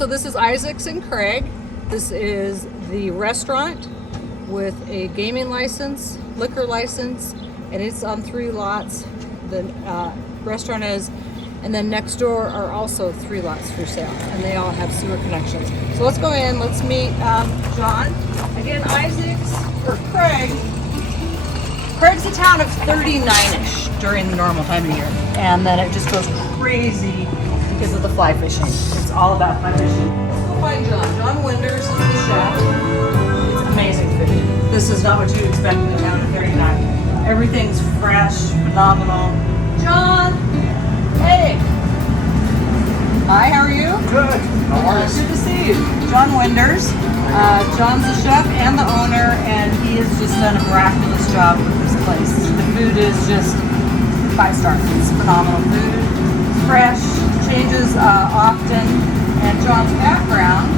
so this is Izaak's and Craig. This is the restaurant with a gaming license, liquor license, and it's on 3 lots. The restaurant is, and then next door are also 3 lots for sale, and they all have sewer connections. So let's go in, let's meet John. Again, Izaak's, or Craig. Craig's a town of 39-ish during the normal time of year, and then it just goes crazy because of the fly fishing. It's all about fly fishing. Let's go find John. John Winders is the chef. It's amazing food. This is not what you'd expect in a town of 39. Everything's fresh, phenomenal. John! Hey! Hi, how are you? Good. How are you? Good to see you. John Winders. John's the chef and the owner, and he has just done a miraculous job with this place. The food is just 5-star. It's phenomenal food. It's fresh, changes often, and John's background.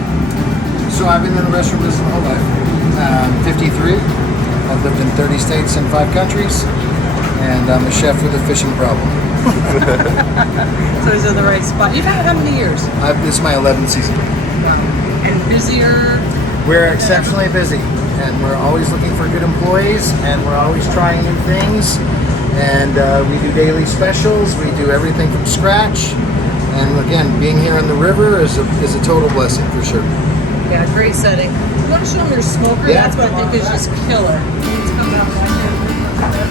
So I've been in the restaurant business my whole life. 53. I've lived in 30 states and 5 countries, and I'm a chef with a fishing problem. So he's in the right spot. You've had it how many years? This is my 11th season. And busier? We're exceptionally busy, and we're always looking for good employees, and we're always trying new things. And we do daily specials. We do everything from scratch. And again, being here on the river is a total blessing for sure. Yeah, great setting. You want to show them your smoker? Yeah. That's what I think is just killer. It's coming out right there.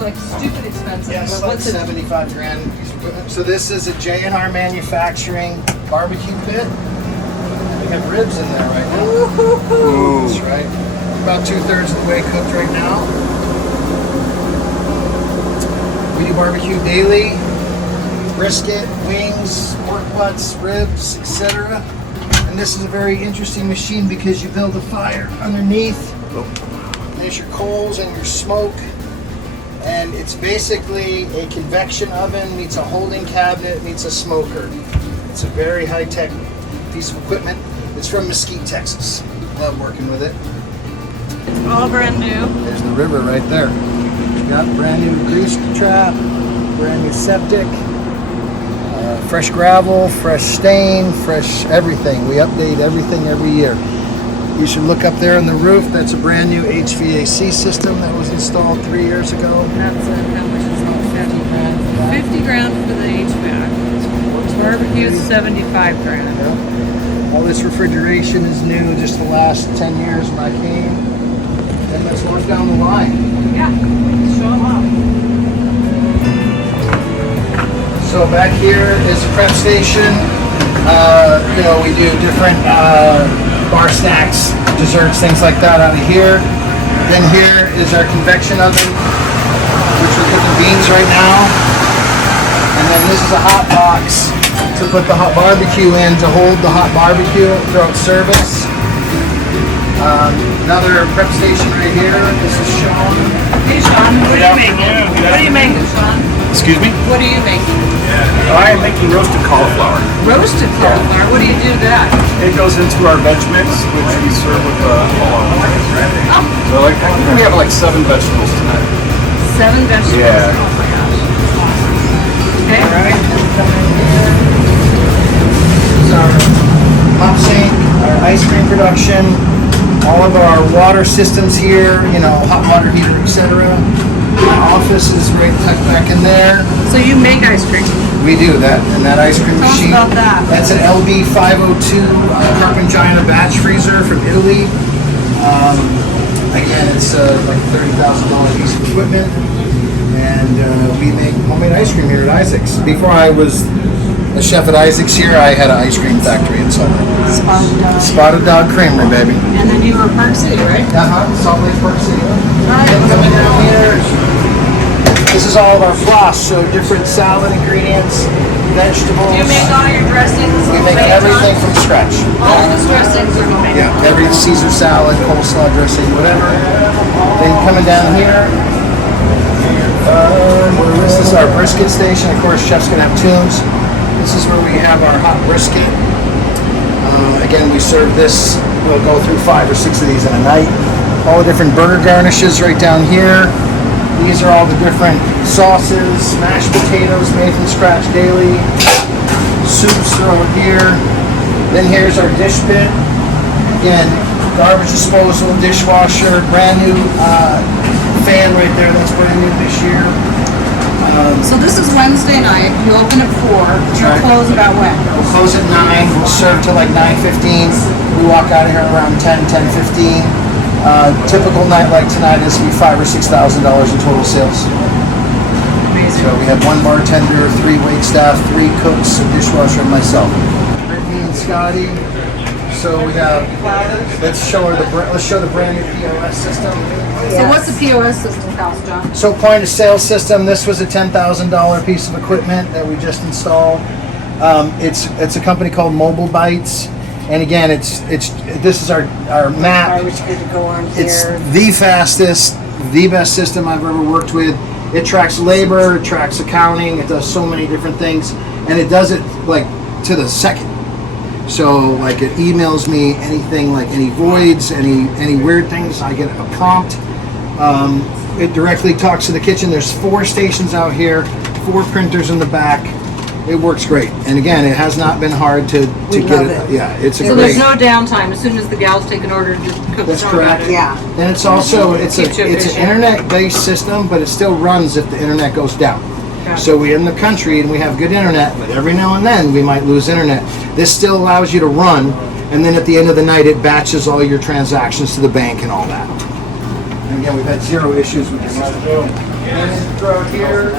Like stupid expensive. Yes, But like what's it? 75 grand piece of equipment. So this is a J&R Manufacturing barbecue pit. We have ribs in there right now. Ooh. That's right. About 2/3 of the way cooked right now. We do barbecue daily. Brisket, wings, pork butts, ribs, etc. And this is a very interesting machine because you build a fire underneath. There's your coals and your smoke. And it's basically a convection oven meets a holding cabinet meets a smoker. It's a very high-tech piece of equipment. It's from Mesquite, Texas. Love working with it. It's all brand new. There's the river right there. Got brand new grease trap, brand new septic, fresh gravel, fresh stain, fresh everything. We update everything every year. You should look up there on the roof. That's a brand new HVAC system that was installed 3 years ago. That's how much is it? 50 grand. 50 grand for the HVAC. Barbecue is 75 grand. Yeah. All this refrigeration is new, just the last 10 years when I came. Then let's work down the line. Yeah, show them off. So back here is a prep station. We do different bar snacks, desserts, things like that out of here. Then here is our convection oven, which we're cooking beans right now. And then this is a hot box to put the hot barbecue in to hold the hot barbecue throughout service. Another prep station right here. This is Sean. Hey Sean, what are you making? What are you making, Sean? Excuse me? What are you making? I am making roasted cauliflower. Roasted cauliflower. What do you do with that? It goes into our veg mix, which we serve with So I think we have like 7 vegetables tonight. 7 vegetables? Yeah. Oh my gosh. Okay. All right. This is our pump sink, our ice cream production, all of our water systems here, hot water heater, etc. My office is right tucked back in there. So you make ice cream? We do that, and that ice cream Tell us machine. about that. That's an LB 502 Carpengina batch freezer from Italy. Again, it's like a $30,000 piece of equipment, and we make homemade ice cream here at Izaak's. Before I was a chef at Izaak's here, I had an ice cream factory in Salt Lake. Spotted Dog Creamery, baby. And then you were Park City, right? Salt Lake Park City. Right. Then coming down here, this is all of our floss, so different salad ingredients, vegetables. Do you make all your dressings? We make everything from scratch. All of those dressings are homemade? Yeah, every Caesar salad, coleslaw dressing, whatever. Then coming down here, this is our brisket station. Of course, chef's gonna have tunes. This is where we have our hot brisket. Again, we serve this. We'll go through 5 or 6 of these in a night. All the different burger garnishes right down here. These are all the different sauces, mashed potatoes made from scratch daily, soups are over here. Then here's our dish bin. Again, garbage disposal, dishwasher, brand new fan right there. That's brand new this year. So this is Wednesday night. You open at 4. You right. close about when? We'll close at 9. We'll serve till like 9:15. We walk out of here around 10:15. Typical night like tonight is be $5,000 or $6,000 in total sales. Amazing. So we have 1 bartender, 3 wait staff, 3 cooks, a dishwasher, and myself. Brittany and Scotty. So we have. Let's show the brand new POS system. So what's the POS system cost, John? So point of sale system. This was a $10,000 piece of equipment that we just installed. It's a company called Mobilebytes, and again, this is our map. Which could go on here. It's the fastest, the best system I've ever worked with. It tracks labor, it tracks accounting, it does so many different things, and it does it like to the second. So like it emails me anything, like any voids, any weird things, I get a prompt. It directly talks to the kitchen. There's 4 stations out here, 4 printers in the back. It works great, and again, it has not been hard to get it. Yeah, it's a So great. there's no downtime. As soon as the gals take an order, just cook That's some correct. about it. Yeah. And it's also it's Keeps you an efficient. internet-based system, but it still runs if the internet goes down. Okay. So we're in the country and we have good internet, but every now and then we might lose internet. This still allows you to run, and then at the end of the night, it batches all your transactions to the bank and all that. And again, we've had 0 issues with this. And throw it here,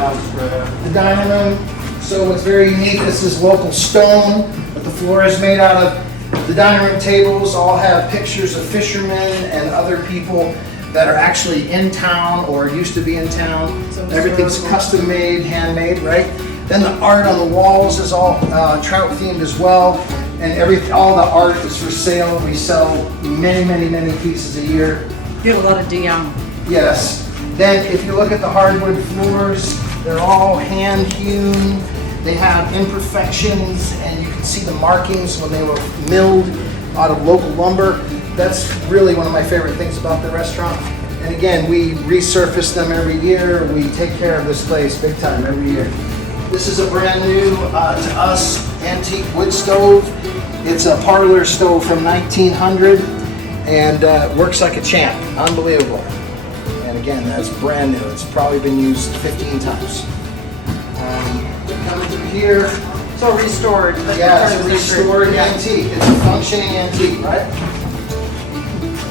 the dining room. So what's very unique, this is local stone, but the floor is made out of. The dining room tables all have pictures of fishermen and other people that are actually in town or used to be in town. Everything's custom made, handmade, right? Then the art on the walls is all trout themed as well, and all the art is for sale. We sell many pieces a year. You have a lot of Dion. Yes. Then if you look at the hardwood floors, they're all hand hewn. They have imperfections, and you can see the markings when they were milled out of local lumber. That's really one of my favorite things about the restaurant. And again, we resurface them every year. We take care of this place big time every year. This is a brand new, to us, antique wood stove. It's a parlor stove from 1900, and works like a champ. Unbelievable. And again, that's brand new. It's probably been used 15 times. Coming through here. So restored. Yeah, it's a restored antique. It's a functioning antique, right?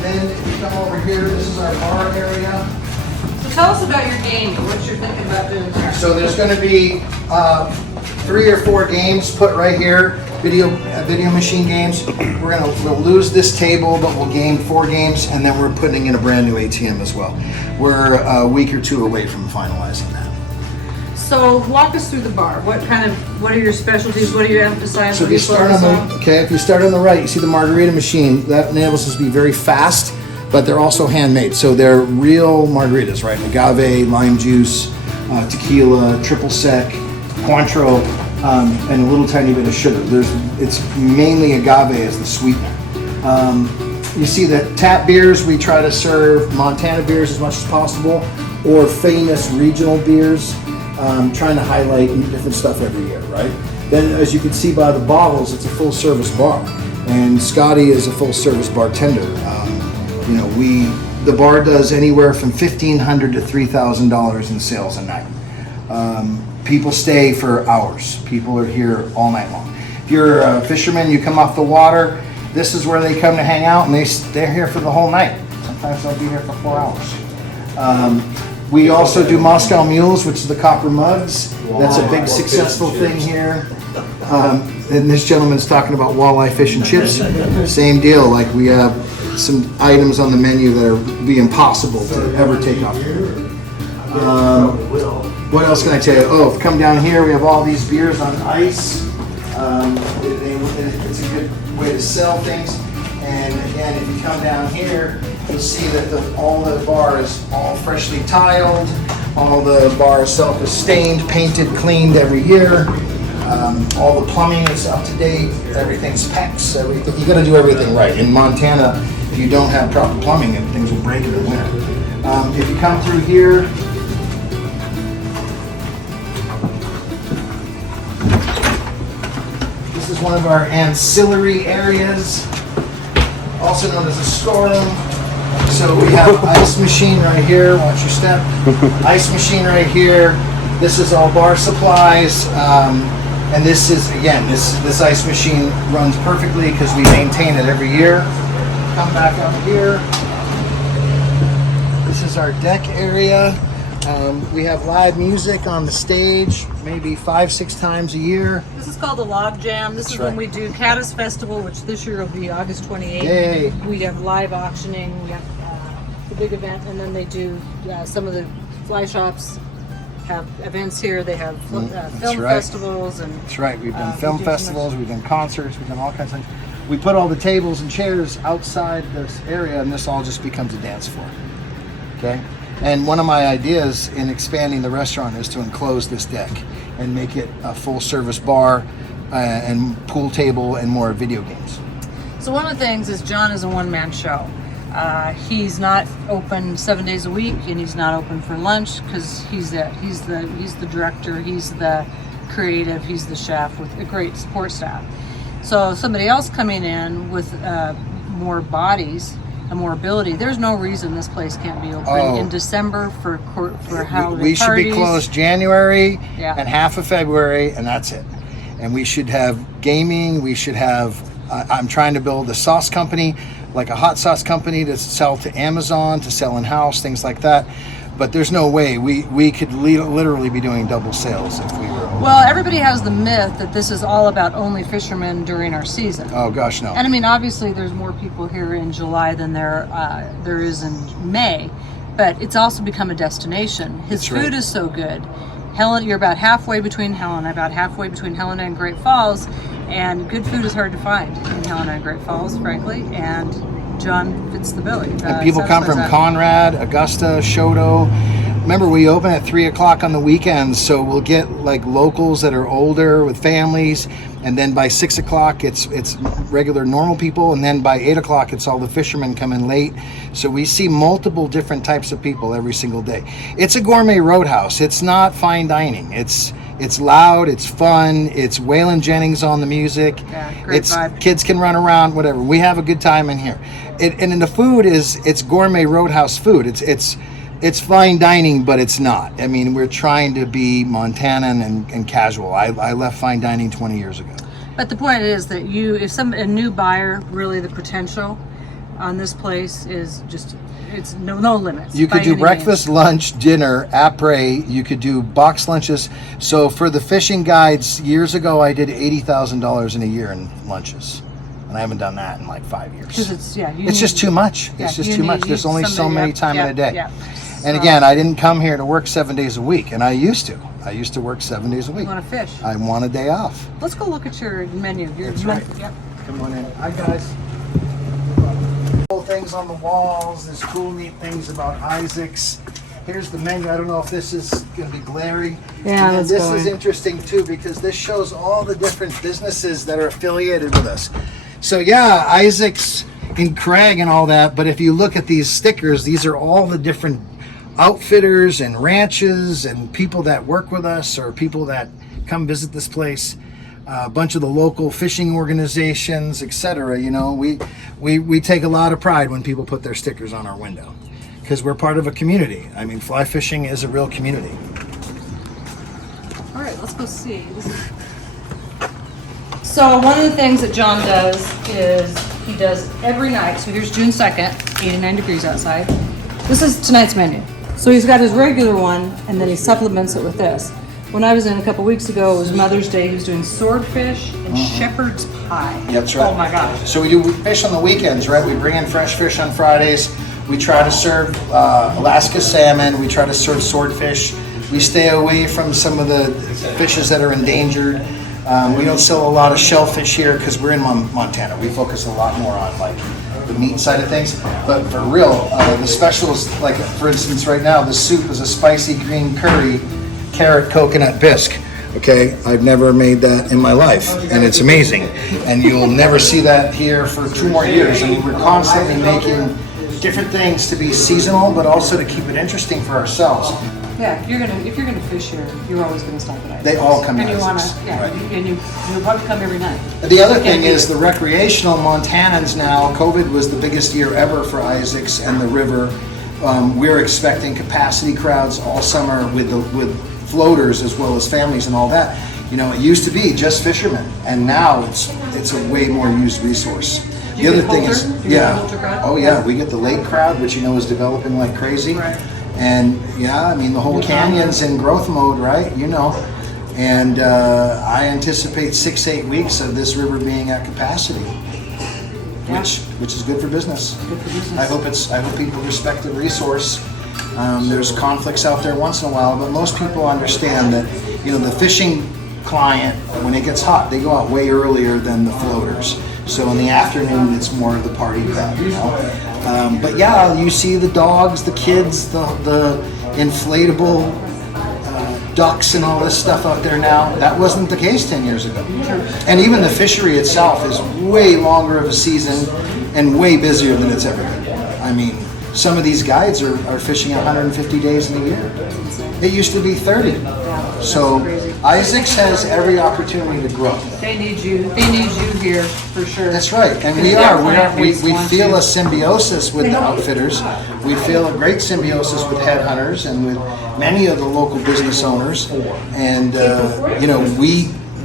Then if you come over here, this is our bar area. So tell us about your game. What you're thinking about doing there. So there's going to be 3 or 4 games put right here, video machine games. We'll lose this table, but we'll game 4 games, and then we're putting in a brand new ATM as well. We're a week or 2 away from finalizing that. So walk us through the bar. What are your specialties? What do you emphasize? So What do if you start on the right, you see the margarita machine. That enables us to be very fast, but they're also handmade. So they're real margaritas, right? Agave, lime juice, tequila, triple sec, Cointreau, and a little tiny bit of sugar. It's mainly agave as the sweetener. You see the tap beers, we try to serve Montana beers as much as possible, or famous regional beers. Trying to highlight different stuff every year, right? Then, as you can see by the bottles, it's a full-service bar, and Scotty is a full-service bartender. The bar does anywhere from $1,500 to $3,000 in sales a night. People stay for hours. People are here all night long. If you're a fisherman, you come off the water. This is where they come to hang out, and they're here for the whole night. Sometimes they'll be here for 4 hours. We also do Moscow Mules, which is the copper mugs. That's a big successful thing here. And this gentleman's talking about walleye fish and chips. Same deal, like we have some items on the menu that would be impossible to ever take off. What else can I tell you? Oh, come down here, we have all these beers on ice. It's a good way to sell things. And again, if you come down here, you'll see that all the bar is all freshly tiled. All the bar itself is stained, painted, cleaned every year. All the plumbing is up to date. Everything's PEX. You got to do everything right. In Montana, if you don't have proper plumbing, things will break in the winter. If you come through here, is one of our ancillary areas, also known as a storeroom. So we have ice machine right here. Watch your step. Ice machine right here. This is all bar supplies. And this is, again, this ice machine runs perfectly because we maintain it every year. Come back up here. This is our deck area. We have live music on the stage, maybe 5-6 times a year. This is called the Log Jam. This is when we do Caddis Festival, which this year will be August 28th. Yay. We have live auctioning. We have the big event, and then they do some of the fly shops have events here. They have film festivals and. That's right. We've done film festivals. We've done concerts. We've done all kinds of things. We put all the tables and chairs outside this area, and this all just becomes a dance floor. Okay. And one of my ideas in expanding the restaurant is to enclose this deck and make it a full-service bar and pool table and more video games. So one of the things is John is a one-man show. He's not open 7 days a week, and he's not open for lunch because he's the director, he's the creative, he's the chef with a great support staff. So somebody else coming in with more bodies. More ability. There's no reason this place can't be open in December for holiday We should parties. be closed January and half of February, and that's it. And we should have gaming. We should have. I'm trying to build a sauce company, like a hot sauce company, to sell to Amazon, to sell in house, things like that. But there's no way we could literally be doing double sales if we were open. Well, everybody has the myth that this is all about only fishermen during our season. Oh gosh, no. And I mean, obviously, there's more people here in July than there is in May, but it's also become a destination. His food is so good. Helena, you're about halfway between Helena and Great Falls, and good food is hard to find in Helena and Great Falls, frankly. And John fits the bill. And people come from Conrad, Augusta, Showdeo. Remember, we open at 3 o'clock on the weekends, so we'll get like locals that are older with families, and then by 6 o'clock it's regular normal people, and then by 8 o'clock it's all the fishermen coming late. So we see multiple different types of people every single day. It's a gourmet roadhouse. It's not fine dining. It's loud, it's fun, it's Waylon Jennings on the music. Yeah, great vibe. Kids can run around, whatever. We have a good time in here. And then the food it's gourmet roadhouse food. It's fine dining, but it's not. I mean, we're trying to be Montanan and casual. I left fine dining 20 years ago. But the point is that if a new buyer, really the potential on this place is just, it's no limits. You could do breakfast, lunch, dinner, après. You could do box lunches. So for the fishing guides, years ago, I did $80,000 in a year in lunches. And I haven't done that in like 5 years. Because it's just too much. It's just too much. There's only so many time in a day. Yeah. And again, I didn't come here to work 7 days a week, and I used to. I used to work 7 days a week. You want to fish? I want a day off. Let's go look at your menu. That's right. Yep. Come on in. Hi, guys. Cool things on the walls. There's cool, neat things about Isaac's. Here's the menu. I don't know if this is going to be glary. Yeah, and this is interesting, too, because this shows all the different businesses that are affiliated with us. So, yeah, Isaac's and Craig and all that, but if you look at these stickers, these are all the different outfitters and ranches and people that work with us or people that come visit this place, a bunch of the local fishing organizations, etc. You know, we take a lot of pride when people put their stickers on our window because we're part of a community. I mean, fly fishing is a real community. All right, let's go see. So one of the things that John does is he does every night. So here's June 2nd, 89 degrees outside. This is tonight's menu. So he's got his regular one, and then he supplements it with this. When I was in a couple weeks ago, it was Mother's Day. He was doing swordfish and shepherd's pie. That's right. Oh my gosh. So we do fish on the weekends, right? We bring in fresh fish on Fridays. We try to serve Alaska salmon. We try to serve swordfish. We stay away from some of the fishes that are endangered. We don't sell a lot of shellfish here because we're in Montana. We focus a lot more on like the meat side of things. But for real, the specials, like for instance right now, the soup is a spicy green curry, carrot coconut bisque. Okay, I've never made that in my life, and it's amazing. And you'll never see that here for 2 more years. I mean, we're constantly making different things to be seasonal, but also to keep it interesting for ourselves. Yeah, if you're gonna fish here, you're always gonna stop at Isaac's. They all come to And you wanna, Isaac's, yeah, right. and you'll probably come every night. The other You can't thing beat is it. the recreational Montanans now, COVID was the biggest year ever for Isaac's and the river. We're expecting capacity crowds all summer with floaters as well as families and all that. You know, it used to be just fishermen, and now it's a way more used resource. Do you The other get thing Poulter? is, Do you get yeah, Poulter crowd? oh yeah, we get the lake crowd, which you know is developing like crazy. Right. And yeah, I mean the whole canyon's in growth mode, right? You know, and I anticipate 6-8 weeks of this river being at capacity, Yeah. which is good for business. Good for business. I hope people respect the resource. There's conflicts out there once in a while, but most people understand that, you know, the fishing client, when it gets hot, they go out way earlier than the floaters. So in the afternoon, it's more of the party crowd, you know. But yeah, you see the dogs, the kids, the inflatable ducks and all this stuff out there now. That wasn't the case 10 years ago. And even the fishery itself is way longer of a season and way busier than it's ever been. I mean, some of these guides are fishing 150 days in a year. It used to be 30. So crazy. Isaac's has every opportunity to grow. They need you here for sure. That's right, and we Their are. clients We want feel you. a symbiosis with the outfitters. We feel a great symbiosis with headhunters and with many of the local business owners. And you know,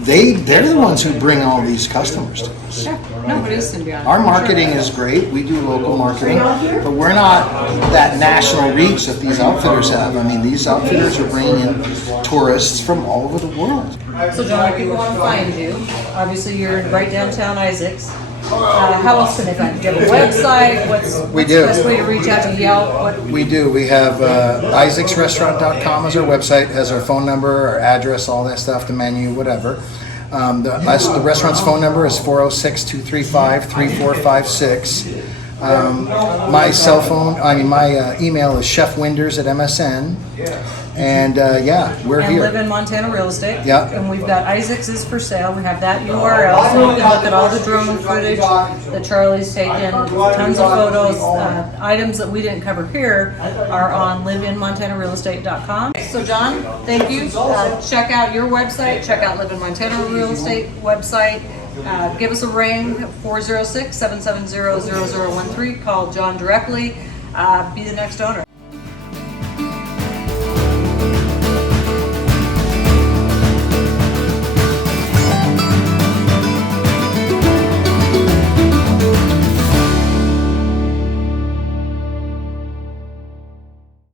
they're the ones who bring all these customers to us. Yeah, no, it is symbiotic. Our marketing is great. We do local marketing, but we're not that national reach that these outfitters have. I mean, these outfitters are bringing in tourists from all over the world. So John, if people want to find you, obviously you're right downtown Isaac's. How else can they find you? Do you have a website? What's do. the best way to reach out to Yelp? What? We do. We have isaacsrestaurant.com as our website, has our phone number, our address, all that stuff, the menu, whatever. The restaurant's phone number is 406-235-3456. My cell phone, my email is chefwinders@msn. And yeah, we're And here. live in Montana Real Estate. Yeah. And we've got Isaac's is for sale. We have that URL, so you can look at all the drone footage that Charlie's taken, tons of photos. Items that we didn't cover here are on liveinmontanarealestate.com. So John, thank you. Check out your website. Check out Live in Montana Real Estate website. Give us a ring, 406-770-0013. Call John directly. Be the next owner.